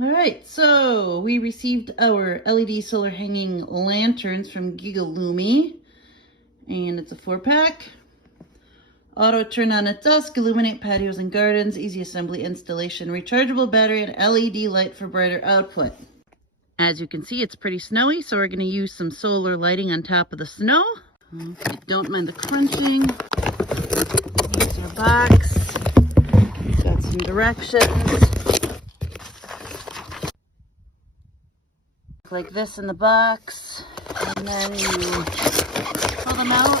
All right, so we received our LED solar hanging lanterns from GIGALUMI, and it's a 4-pack. Auto turn on at dusk, illuminate patios and gardens, easy assembly installation, rechargeable battery, and LED light for brighter output. As you can see, it's pretty snowy, so we're going to use some solar lighting on top of the snow. Don't mind the crunching. Here's our box. Got some directions. Like this in the box, and then you pull them out.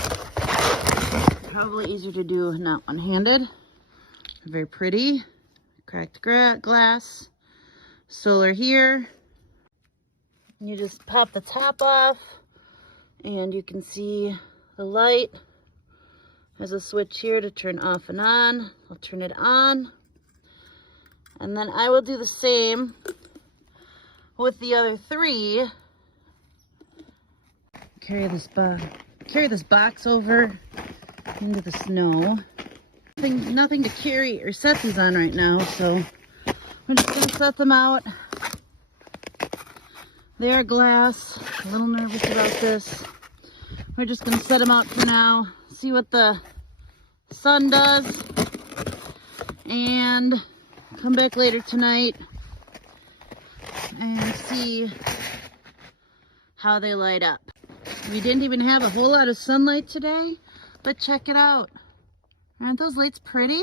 Probably easier to do not one-handed. Very pretty. Cracked glass. Solar here. You just pop the top off, and you can see the light. There's a switch here to turn off and on. I'll turn it on, and then I will do the same with the other 3. Carry this box over into the snow. Nothing to carry or set these on right now, so we're just gonna set them out. They are glass. A little nervous about this. We're just gonna set them out for now, see what the sun does, and come back later tonight and see how they light up. We didn't even have a whole lot of sunlight today, but check it out. Aren't those lights pretty?